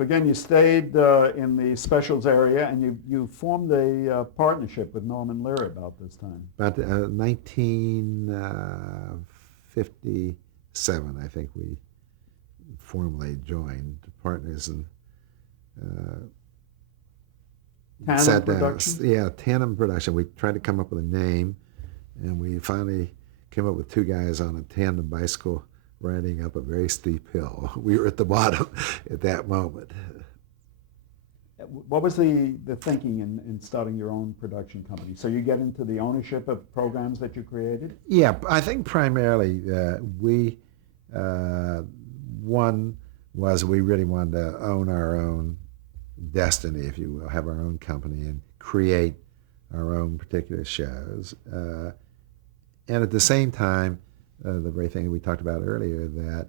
So again, you stayed in the specials area, and you formed a partnership with Norman Lear about this time. About 1957, I think we formally joined partners and Tandem sat down. production? Yeah, Tandem Production. We tried to come up with a name, and we finally came up with two guys on a tandem bicycle riding up a very steep hill. We were at the bottom at that moment. What was the thinking in starting your own production company? So you get into the ownership of programs that you created? Yeah, I think primarily one was we really wanted to own our own destiny, if you will, have our own company and create our own particular shows. And at the same time, the very thing we talked about earlier, that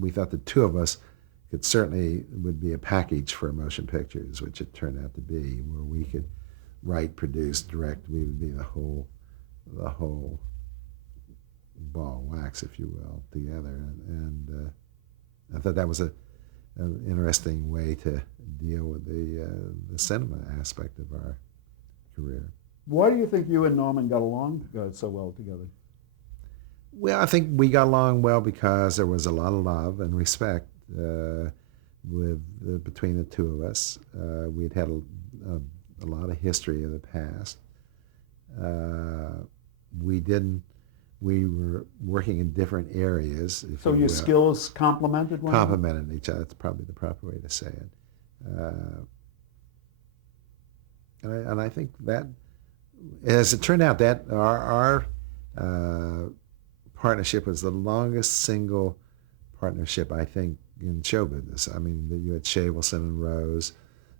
we thought the two of us would be a package for motion pictures, which it turned out to be, where we could write, produce, direct. We would be the whole ball of wax, if you will, together. And I thought that was an interesting way to deal with the cinema aspect of our career. Why do you think you and Norman got along so well together? Well, I think we got along well because there was a lot of love and respect between the two of us. We'd had a lot of history of the past. We were working in different areas. So your skills complemented one another? Complemented each other. That's probably the proper way to say it. And I think that, as it turned out, that our partnership was the longest single partnership, I think, in show business. I mean, you had Shavelson and Rose,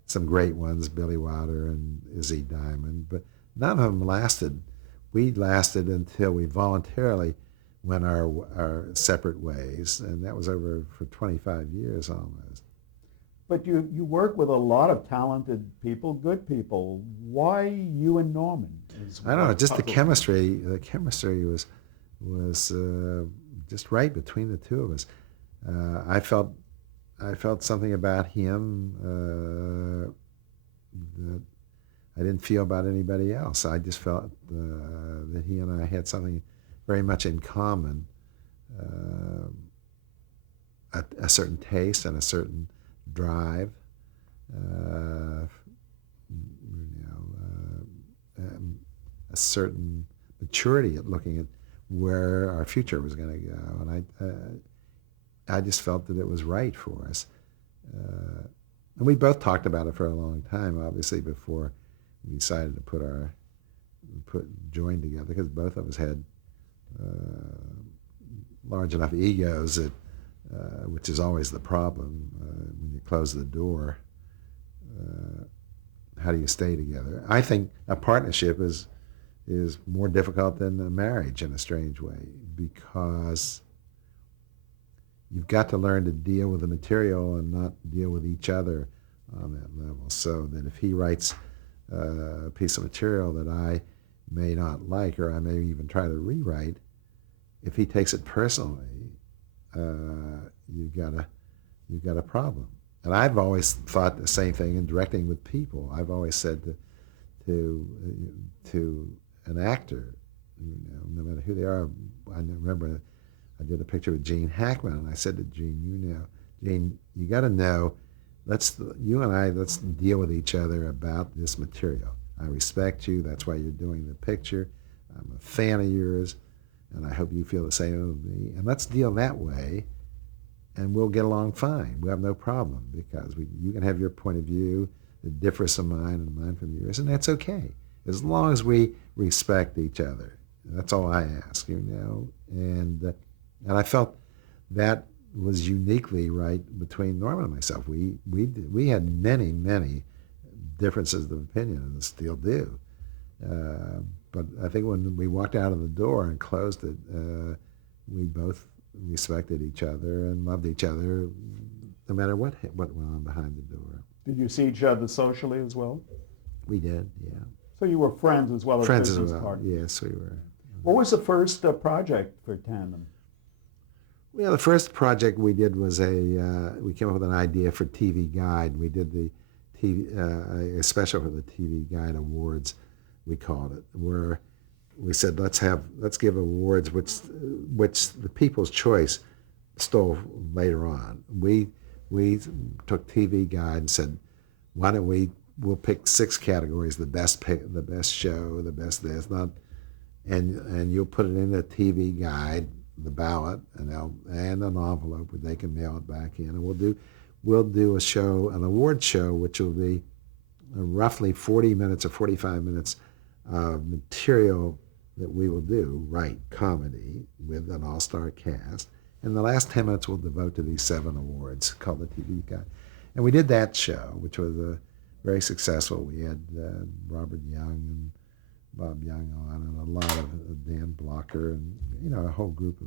some great ones, Billy Wilder and Izzy Diamond, but none of them lasted. We lasted until we voluntarily went our separate ways, and that was over for 25 years almost. But you work with a lot of talented people, good people. Why you and Norman? I don't know, just the chemistry. The chemistry was just right between the two of us. I felt something about him that I didn't feel about anybody else. I just felt that he and I had something very much in common, a certain taste and a certain drive, a certain maturity at looking at where our future was going to go. And I just felt that it was right for us. And we both talked about it for a long time, obviously, before we decided to join together, because both of us had large enough egos that, which is always the problem when you close the door. How do you stay together? I think a partnership is more difficult than a marriage in a strange way, because you've got to learn to deal with the material and not deal with each other on that level. So that if he writes a piece of material that I may not like, or I may even try to rewrite, if he takes it personally, you've got a problem. And I've always thought the same thing in directing with people. I've always said to an actor, no matter who they are. I remember I did a picture with Gene Hackman, and I said to Gene, Gene, you got to know, let's deal with each other about this material. I respect you. That's why you're doing the picture. I'm a fan of yours, and I hope you feel the same with me. And let's deal that way, and we'll get along fine. We'll have no problem, because you can have your point of view that differs from mine and mine from yours, and that's okay, as long as we respect each other. That's all I ask, And I felt that was uniquely right between Norman and myself. We had many differences of opinion, and still do. But I think when we walked out of the door and closed it, we both respected each other and loved each other, no matter what went on behind the door. Did you see each other socially as well? We did, yeah. So you were friends as well as business partners? Yes, we were. What was the first project for Tandem? Well, the first project we did was we came up with an idea for TV Guide. We did the a special for the TV Guide Awards, we called it, where we said let's give awards which the People's Choice stole later on. We took TV Guide and said, why don't we'll pick 6 categories: the best show, the best this, not, and you'll put it in the TV Guide, the ballot, and an envelope where they can mail it back in, and we'll do an award show, which will be roughly 40 minutes or 45 minutes of material that we will do, comedy with an all-star cast. And the last 10 minutes we'll devote to these 7 awards called the TV Guide. And we did that show, which was very successful. We had Robert Young and Bob Young on, and a lot of Dan Blocker, and a whole group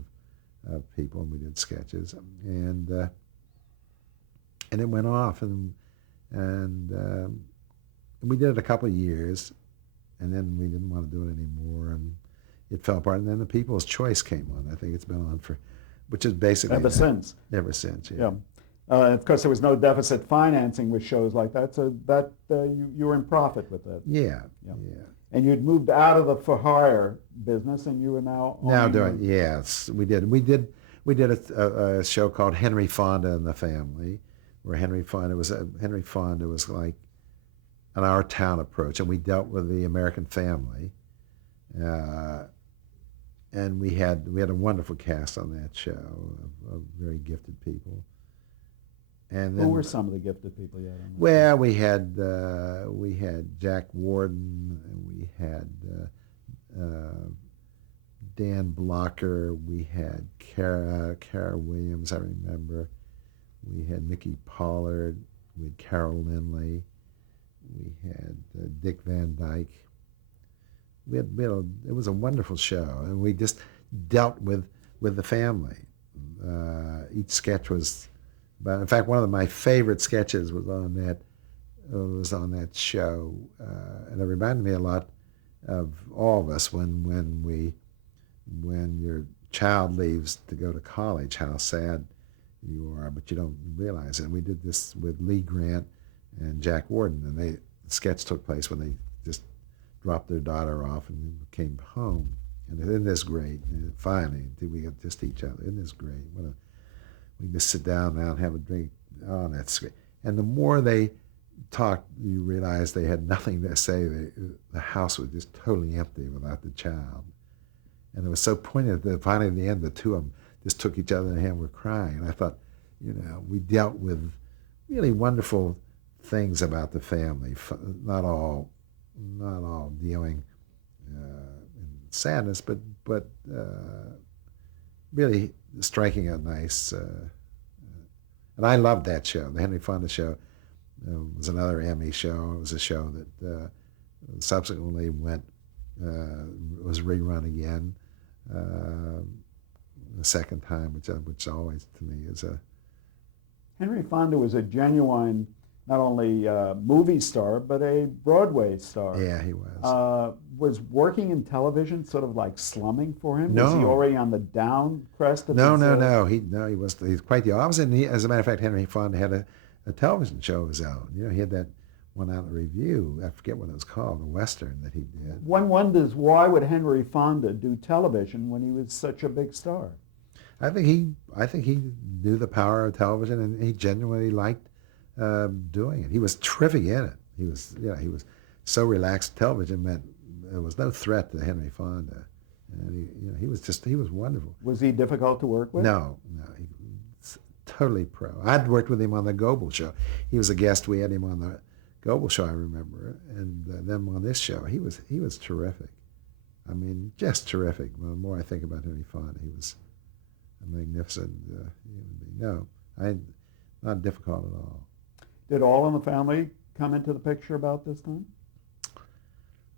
of people, and we did sketches. And it went off, and we did it a couple of years, and then we didn't want to do it anymore, and it fell apart. And then the People's Choice came on. I think it's been on which is basically Ever since. Ever since, yeah. Yeah. Of course, there was no deficit financing with shows like that, so that you were in profit with that. Yeah. And you'd moved out of the for hire business, and you were now doing. Yes, we did. We did a show called Henry Fonda and the Family, where Henry Fonda was like an Our Town approach, and we dealt with the American family, and we had a wonderful cast on that show of very gifted people. And then, who were some of the gifted people you had on that? Well, we had Jack Warden, and we had Dan Blocker, we had Cara Williams, I remember. We had Mickey Pollard, we had Carol Lindley, we had Dick Van Dyke. It was a wonderful show, and we just dealt with the family. Each sketch was, but in fact, one of my favorite sketches was on that show, and it reminded me a lot of all of us when your child leaves to go to college, how sad you are, but you don't realize it. And we did this with Lee Grant and Jack Warden, and the sketch took place when they just dropped their daughter off and came home. And isn't this great? And finally, we got just each other. Isn't this great? We just sit down now and have a drink. Oh, that's great. And the more they talked, you realize they had nothing to say. The house was just totally empty without the child. And it was so poignant that finally in the end, the two of them just took each other in the hand and were crying. And I thought, we dealt with really wonderful things about the family, not all dealing in sadness, but really striking a nice. And I loved that show. The Henry Fonda show was another Emmy show. It was a show that subsequently was rerun again the second time, which always to me is a. Henry Fonda was a genuine, not only movie star, but a Broadway star. Yeah, he was. Was working in television sort of like slumming for him? No. Was he already on the down crest of No. He was. He's quite the opposite. As a matter of fact, Henry Fonda had a television show of his own. He had that one out in review. I forget what it was called, a Western that he did. One wonders, why would Henry Fonda do television when he was such a big star? I think he knew the power of television, and he genuinely liked doing it. He was terrific in it. He was so relaxed. Television meant there was no threat to Henry Fonda, and he was wonderful. Was he difficult to work with? No, he was totally pro. I'd worked with him on the Goebel show. He was a guest. We had him on the Goebel show, I remember, and then on this show, he was terrific. I mean, just terrific. The more I think about Henry Fonda, he was a magnificent human being. No, not difficult at all. Did All in the Family come into the picture about this time?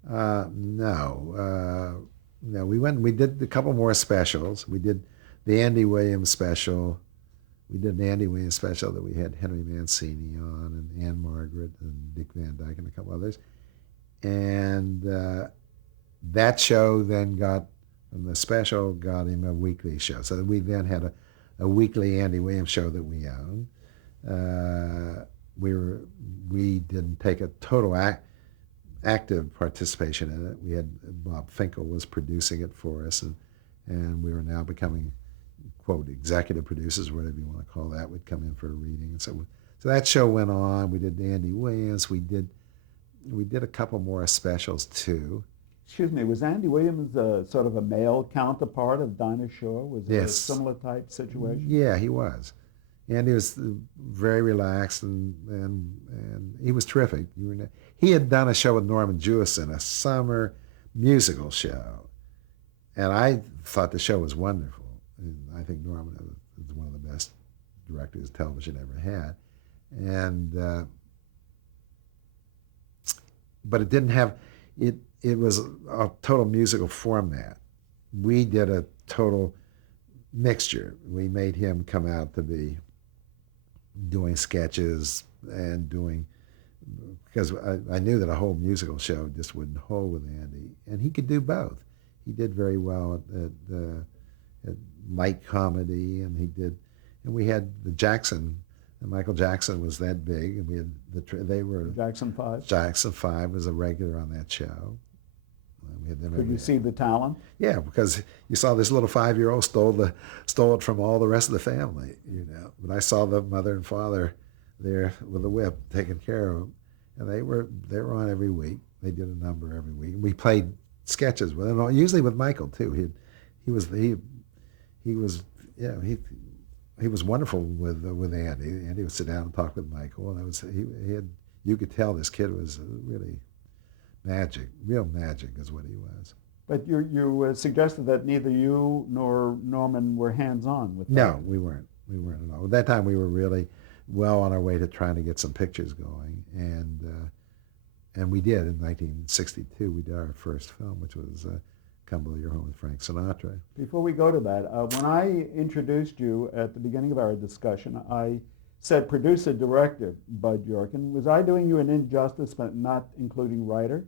No. We did a couple more specials. We did the Andy Williams special. We did an Andy Williams special that we had Henry Mancini on, and Anne Margaret, and Dick Van Dyke, and a couple others. And that show then the special got him a weekly show. So we then had a weekly Andy Williams show that we owned. We didn't take a total active participation in it. We had Bob Finkel was producing it for us, and we were now becoming, quote, executive producers, whatever you want to call that. Would come in for a reading, and so that show went on. We did Andy Williams. We did a couple more specials too. Excuse me, was Andy Williams sort of a male counterpart of Dinah Shore? Was it a Yes. similar type situation? Yeah, he was. Andy was very relaxed and he was terrific. He had done a show with Norman Jewison, a summer musical show, and I thought the show was wonderful. And I think Norman is one of the best directors television ever had, and but it didn't have it. It was a total musical format. We did a total mixture. We made him come out to be doing sketches and doing, because I knew that a whole musical show just wouldn't hold with Andy, and he could do both. He did very well at light comedy, and we had the Jackson, and Michael Jackson was that big, and we had they were Jackson 5? Jackson 5 was a regular on that show. We had them Could you see the talent? Yeah, because you saw this little 5-year-old stole it from all the rest of the family, But I saw the mother and father there with a whip taking care of them, and they were on every week. They did a number every week. We played sketches with them, usually with Michael too. He was wonderful with Andy. Andy would sit down and talk with Michael, and you could tell this kid was really magic, real magic is what he was. But you suggested that neither you nor Norman were hands-on with that. No, we weren't. We weren't at all. At that time, we were really well on our way to trying to get some pictures going, and we did in 1962. We did our first film, which was Come Blow Your Horn with Frank Sinatra. Before we go to that, when I introduced you at the beginning of our discussion, I said producer-director Bud Yorkin. Was I doing you an injustice by not including writer?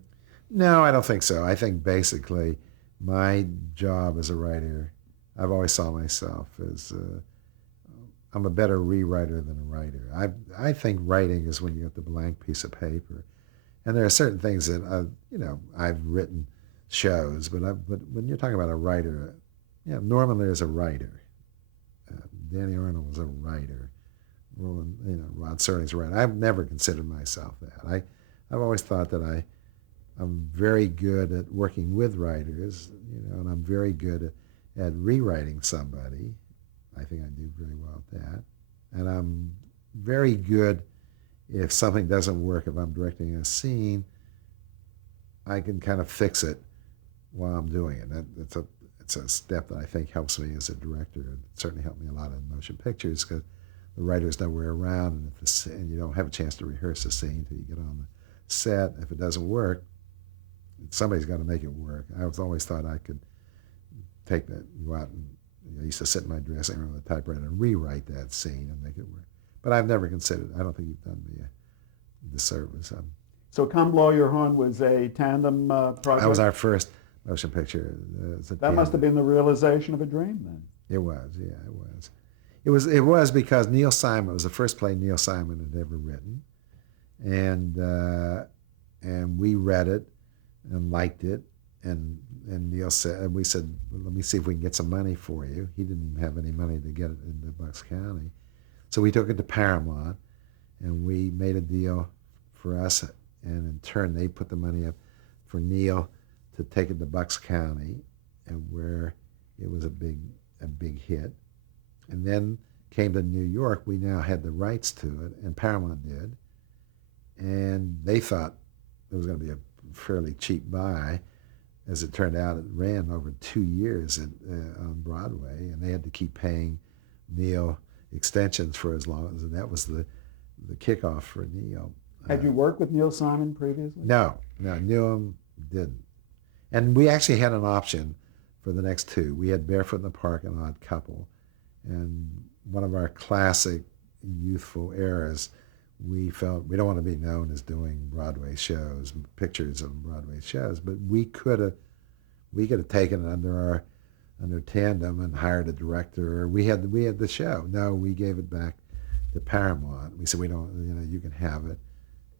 No, I don't think so. I think basically my job as a writer, I've always saw myself as I'm a better rewriter than a writer. I think writing is when you get the blank piece of paper, and there are certain things that I've written shows, but when you're talking about a writer, Norman Lear is a writer. Danny Arnold was a writer. Rod Serling's a writer. I've never considered myself that. I've always thought that I'm very good at working with writers, and I'm very good at rewriting somebody. I think I do very well at that. And I'm very good if something doesn't work, if I'm directing a scene, I can kind of fix it while I'm doing it. It's a step that I think helps me as a director. It certainly helped me a lot in motion pictures because the writers know we're around, and you don't have a chance to rehearse a scene until you get on the set. If it doesn't work, somebody's got to make it work. I always thought I could take that, go out and I used to sit in my dressing room with a typewriter and rewrite that scene and make it work. But I've never considered. I don't think you've done me a disservice. So Come Blow Your Horn was a tandem project? That was our first motion picture. That must have been the realization of a dream then. It was, yeah, it was. It was because Neil Simon, it was the first play Neil Simon had ever written, and we read it and liked it, and Neil said, and we said, well, let me see if we can get some money for you. He didn't even have any money to get it into Bucks County, so we took it to Paramount, and we made a deal for us, and in turn they put the money up for Neil to take it to Bucks County, and where it was a big hit. And then came to New York. We now had the rights to it, and Paramount did. And they thought it was going to be a fairly cheap buy. As it turned out, it ran over 2 years on Broadway, and they had to keep paying Neil extensions for as long as, and that was the kickoff for Neil. Had you worked with Neil Simon previously? No, Neil didn't. And we actually had an option for the next two. We had Barefoot in the Park and Odd Couple. And one of our classic youthful eras, we felt we don't want to be known as doing Broadway shows, pictures of Broadway shows, but we could have taken it under under tandem and hired a director. We had the show. No, we gave it back to Paramount. We said, we don't, you can have it,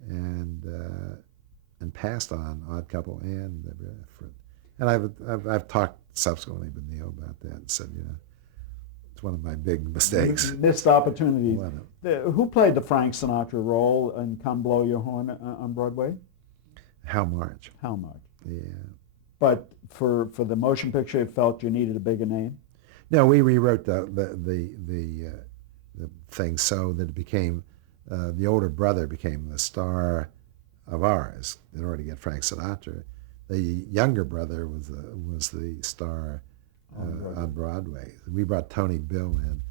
and passed on Odd Couple and I've talked subsequently with Neil about that and said, it's one of my big mistakes. Missed opportunities. Who played the Frank Sinatra role in Come Blow Your Horn on Broadway? How much? How much? Yeah. But for the motion picture, it felt you needed a bigger name? No, we rewrote the thing so that it became, the older brother became the star of ours in order to get Frank Sinatra. The younger brother was the star on Broadway. We brought Tony Bill in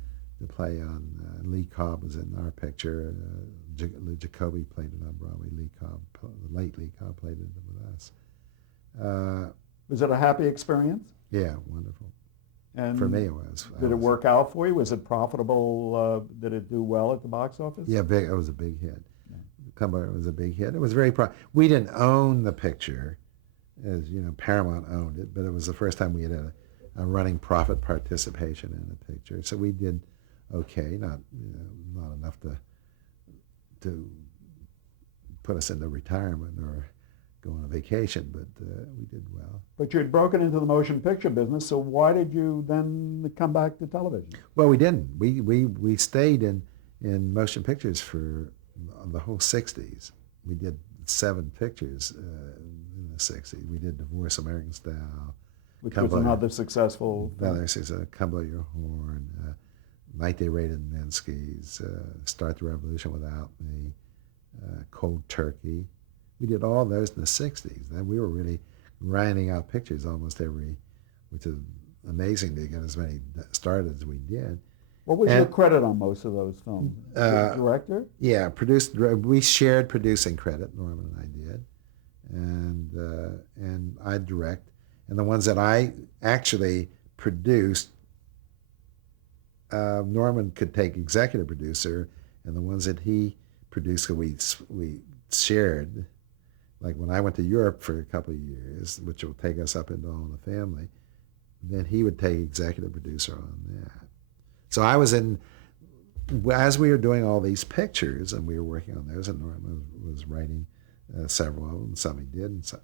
to play on, Lee Cobb was in our picture. Jacoby played it on Broadway. The late Lee Cobb played it with us. Was it a happy experience? Yeah, wonderful. And for me, it was. Did it work out for you? Was it profitable? Did it do well at the box office? Yeah, it was a big hit. It was a big hit. It was very we didn't own the picture, as Paramount owned it, but it was the first time we had a running profit participation in the picture. So we did okay, not enough to put us into retirement or go on a vacation, but we did well. But you had broken into the motion picture business, so why did you then come back to television? Well, we didn't. We stayed in motion pictures for the whole 60s. We did 7 pictures in the 60s. We did Divorce American Style. Which was another successful... Come Blow Your Horn, Night They Raided Minsky's, Start the Revolution Without Me, Cold Turkey. We did all those in the 60s. And we were really grinding out pictures almost which is amazing to get as many started as we did. What was your credit on most of those films? Director? Yeah, we shared producing credit, Norman and I did. And I direct. And the ones that I actually produced, Norman could take executive producer, and the ones that he produced, we shared. Like when I went to Europe for a couple of years, which will take us up into All in the Family, then he would take executive producer on that. So I was as we were doing all these pictures, and we were working on those, and Norman was writing several of them, some he did, and so,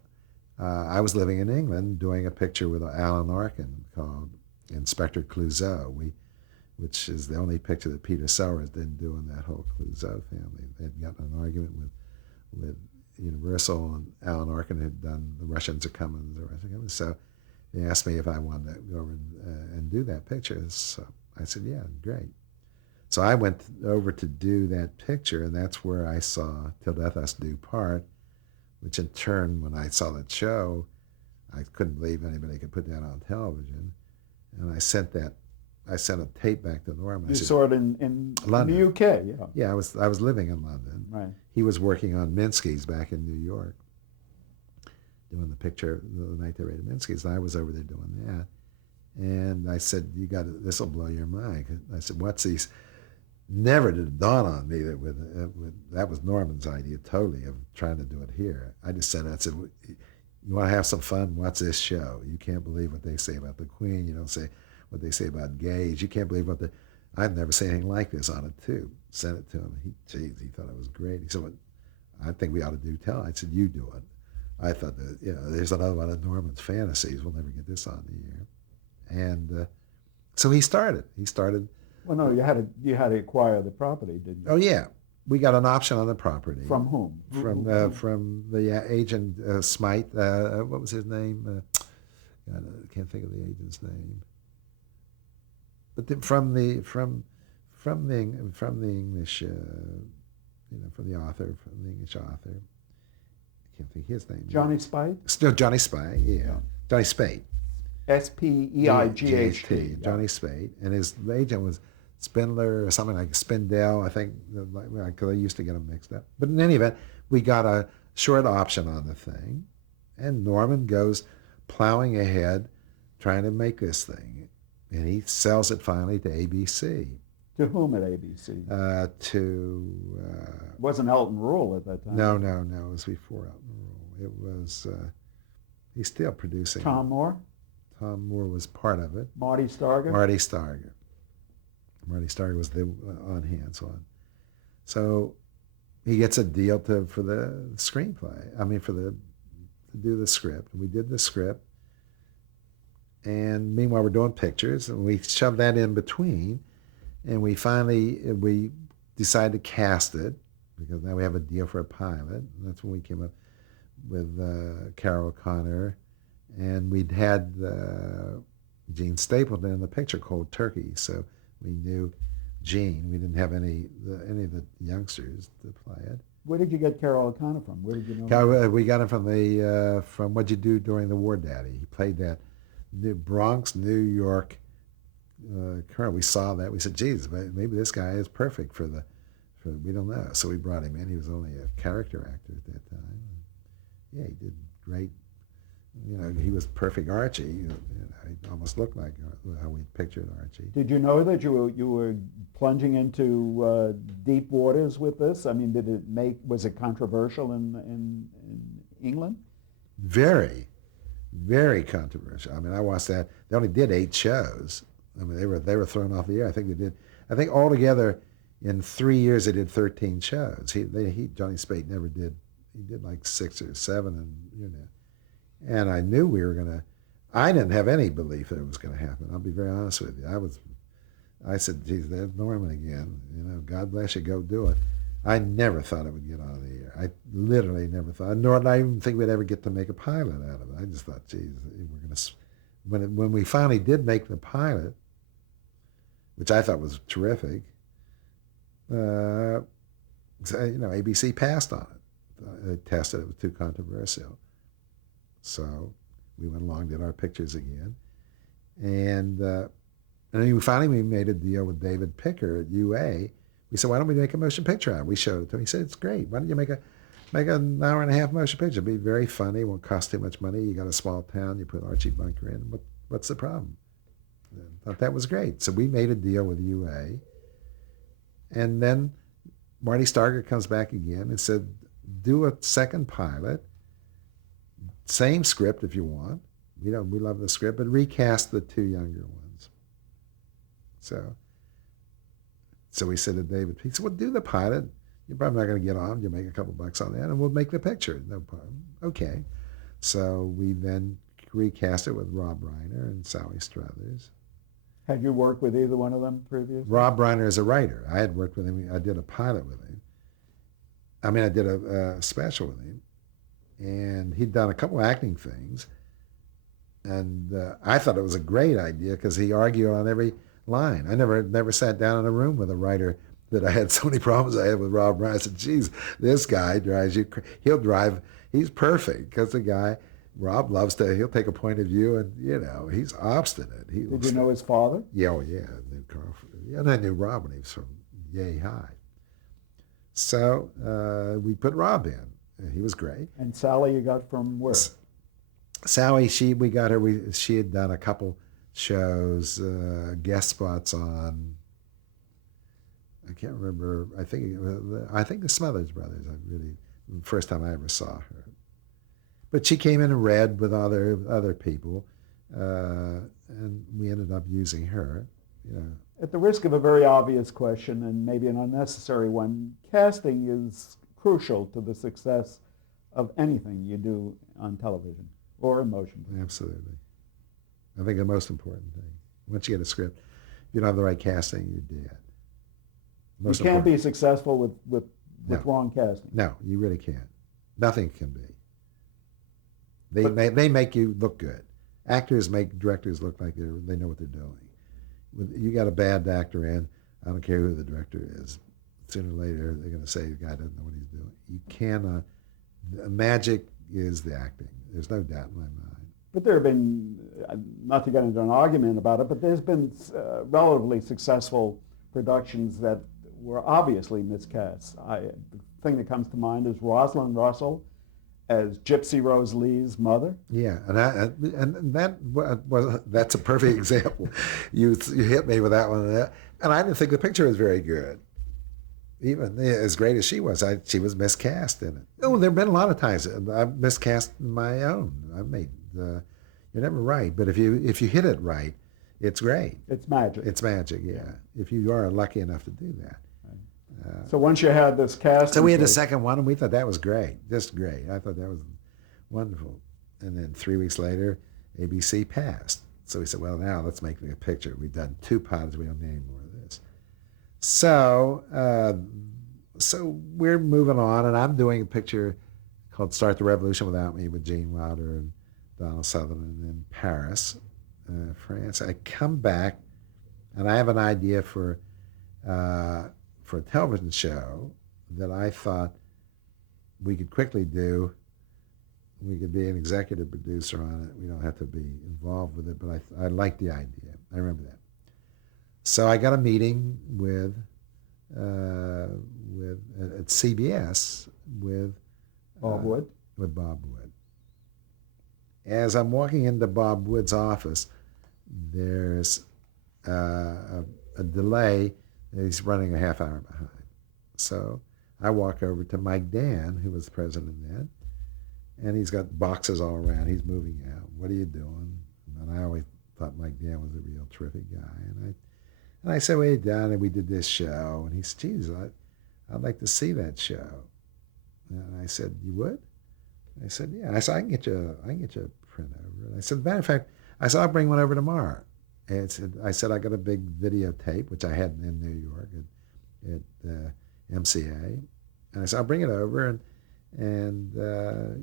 I was living in England doing a picture with Alan Arkin called Inspector Clouseau, which is the only picture that Peter Sellers didn't do in that whole Clouseau family. They had gotten an argument with Universal, and Alan Arkin had done The Russians Are Coming, so they asked me if I wanted to go over and do that picture. So I said, yeah, great. So I went over to do that picture, and that's where I saw Till Death Us Do Part, which in turn, when I saw that show, I couldn't believe anybody could put that on television. And I sent a tape back to Norman. You saw it in London. The UK, yeah. Yeah, I was living in London. Right. He was working on Minsky's back in New York, doing the picture the Night They Raided Minsky's, and I was over there doing that. And I said, this will blow your mind. I said, what's these? Never did it dawn on me that was Norman's idea totally of trying to do it here. I just said, you want to have some fun? Watch this show. You can't believe what they say about the Queen. You don't say what they say about gays. You can't believe I've never seen anything like this on it too. Sent it to him. He thought it was great. He said, well, I think we ought to do tell. I said, you do it. I thought that, there's another one of Norman's fantasies. We'll never get this on the air. And so he started. Well, no, you had to acquire the property, didn't you? Oh yeah, we got an option on the property. From whom? From the agent Smythe. What was his name? I can't think of the agent's name. But from the English, from the author, from the English author. I can't think of his name. Johnny Speight? No, Johnny Speight. Yeah, Johnny Speight. Speight. Johnny Speight, and his agent was Spindler or something like Spindell, I think, because I used to get them mixed up. But in any event, we got a short option on the thing, and Norman goes plowing ahead trying to make this thing, and he sells it finally to ABC. To whom at ABC? It wasn't Elton Rule at that time. No, it was before Elton Rule. It was, he's still producing. Tom Moore? Tom Moore was part of it. Marty Starger? Marty Starger. Marty Starger was the on hands on. So he gets a deal for the screenplay. I mean, to do the script. We did the script. And meanwhile, we're doing pictures, and we shoved that in between. And we decided to cast it, because now we have a deal for a pilot. And that's when we came up with Carol O'Connor. And we'd had Gene Stapleton in the picture, Cold Turkey. So we knew Gene. We didn't have any of the youngsters to play it. Where did you get Carol O'Connor from? Where did you know him? We got him from What'd You Do During the War, Daddy. He played that Bronx, New York current. We saw that. We said, geez, maybe this guy is perfect for we don't know. So we brought him in. He was only a character actor at that time. Yeah, he did great. He was perfect Archie. He almost looked like how we pictured Archie. Did you know that you were plunging into deep waters with this? I mean, was it controversial in England? Very, very controversial. I mean, I watched that. They only did 8 shows. I mean, they were thrown off the air. I think altogether in 3 years they did 13 shows. Johnny Spate never did. He did like 6 or 7, and I knew I didn't have any belief that it was going to happen. I'll be very honest with you. I said, geez, there's Norman again. God bless you, go do it. I never thought it would get out of the air. I literally never thought, nor did I even think we'd ever get to make a pilot out of it. I just thought, geez, we're going to, when we finally did make the pilot, which I thought was terrific, ABC passed on it. They tested it was too controversial. So we went along, did our pictures again. And then finally we made a deal with David Picker at UA. We said, why don't we make a motion picture out of it? We showed it to him. He said, it's great. Why don't you make an hour and a half motion picture? It'll be very funny. It won't cost too much money. You got a small town. You put Archie Bunker in. What's the problem? I thought that was great. So we made a deal with UA. And then Marty Starger comes back again and said, do a second pilot. Same script if you want. We love the script, but recast the 2 younger ones. So we said to David, he said, well, do the pilot. You're probably not going to get on. You'll make a couple bucks on that, and we'll make the picture. No problem. Okay. So we then recast it with Rob Reiner and Sally Struthers. Had you worked with either one of them previously? Rob Reiner is a writer. I had worked with him. I did a pilot with him. I did a special with him. And he'd done a couple acting things. And I thought it was a great idea because he argued on every line. I never sat down in a room with a writer that I had so many problems I had with Rob Reiner. I said, geez, this guy drives you crazy. He's perfect because the guy, Rob he'll take a point of view and, he's obstinate. Did you know his father? Yeah, I knew Carl. And I knew Rob when he was from Yay High. So we put Rob in. He was great. And Sally you got from where? Sally, we got her. She had done a couple shows, guest spots on. I can't remember. I think the Smothers Brothers. First time I ever saw her. But she came in and read with other people, and we ended up using her. At the risk of a very obvious question and maybe an unnecessary one, casting is crucial to the success of anything you do on television or in motion. Absolutely. I think the most important thing. Once you get a script, if you don't have the right casting, you're dead. You can't be successful with wrong casting. No, you really can't. Nothing can be. They make you look good. Actors make directors look like they know what they're doing. You got a bad actor in, I don't care who the director is. Sooner or later, they're going to say the guy doesn't know what he's doing. You cannot. Magic is the acting. There's no doubt in my mind. But there have been, not to get into an argument about it, but there's been relatively successful productions that were obviously miscast. The thing that comes to mind is Rosalind Russell as Gypsy Rose Lee's mother. Yeah, that's a perfect example. You hit me with that one, and I didn't think the picture was very good. Even as great as she was, she was miscast in it. Oh, there have been a lot of times I've miscast my own. I've made, You're never right, but if you hit it right, it's great. It's magic. It's magic, yeah. If you are lucky enough to do that. So once you had this cast, So we had the second one, and we thought that was great, just great. I thought that was wonderful. And then 3 weeks later, ABC passed. So we said, well, now let's make a picture. We've done 2 pilots. We don't need any more of this. So we're moving on, and I'm doing a picture called Start the Revolution Without Me with Gene Wilder and Donald Sutherland in Paris, France. I come back, and I have an idea for a television show that I thought we could quickly do. We could be an executive producer on it. We don't have to be involved with it, but I like the idea. I remember that. So I got a meeting at CBS with Bob Wood. With Bob Wood. As I'm walking into Bob Wood's office, there's a delay. He's running a half hour behind. So I walk over to Mike Dan, who was the president then, and he's got boxes all around. He's moving out. What are you doing? And I always thought Mike Dan was a real terrific guy. And I said, what have you done? And we did this show. And he said, geez, I'd like to see that show. And I said, you would? I said, yeah. I said, I can get you a print over. And I said, as a matter of fact, I said, I'll bring one over tomorrow. And I said, I got a big videotape, which I had in New York at MCA. And I said, I'll bring it over and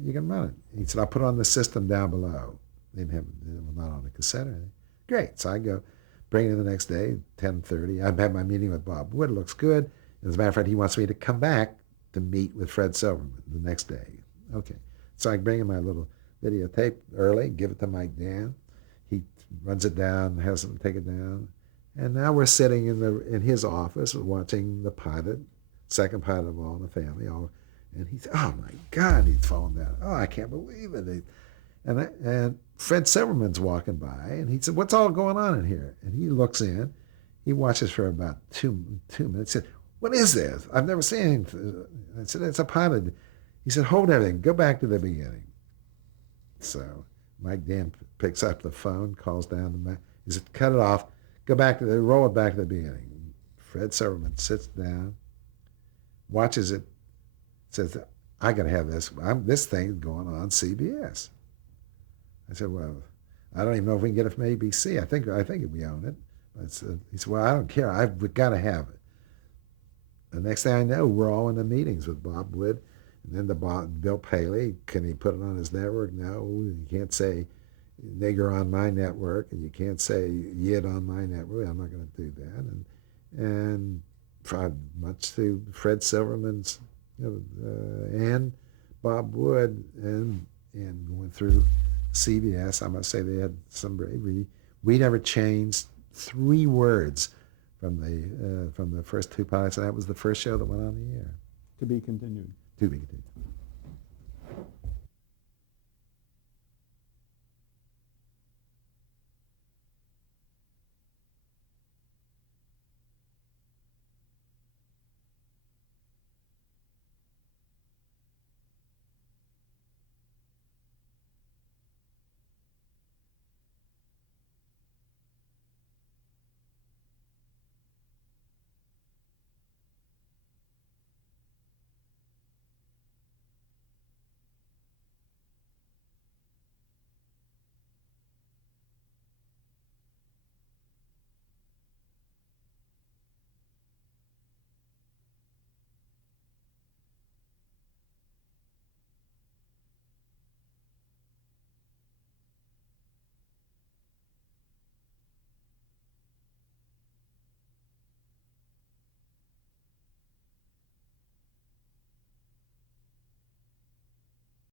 you can run it. He said, I'll put it on the system down below. They didn't have it, not on the cassette or anything. Great. So I go, bring it in the next day, 10:30. I've had my meeting with Bob Wood. It looks good. As a matter of fact, he wants me to come back to meet with Fred Silverman the next day. Okay. So I bring in my little videotape early, give it to Mike Dan. He runs it down, has him take it down. And now we're sitting in his office watching the pilot, second pilot of All in the Family. And he said, oh my God, he's fallen down. Oh, I can't believe it. And Fred Silverman's walking by, and he said, what's all going on in here? And he looks in. He watches for about two minutes. He said, what is this? I've never seen anything. I said, it's a pilot. He said, hold everything. Go back to the beginning. So Mike Dan picks up the phone, calls down to Mike. He said, cut it off. Roll it back to the beginning. Fred Silverman sits down, watches it, says, I got to have this. This thing's going on CBS. I said, well, I don't even know if we can get it from ABC. I think we own it. He said, well, I don't care. We've got to have it. The next thing I know, we're all in the meetings with Bob Wood. And then Bill Paley, can he put it on his network? No, you can't say nigger on my network, and you can't say yid on my network. I'm not going to do that. And much to Fred Silverman's and Bob Wood and going through CBS, I must say they had some bravery. We never changed 3 words from the first 2 pilots, and that was the first show that went on the air. To be continued. To be continued.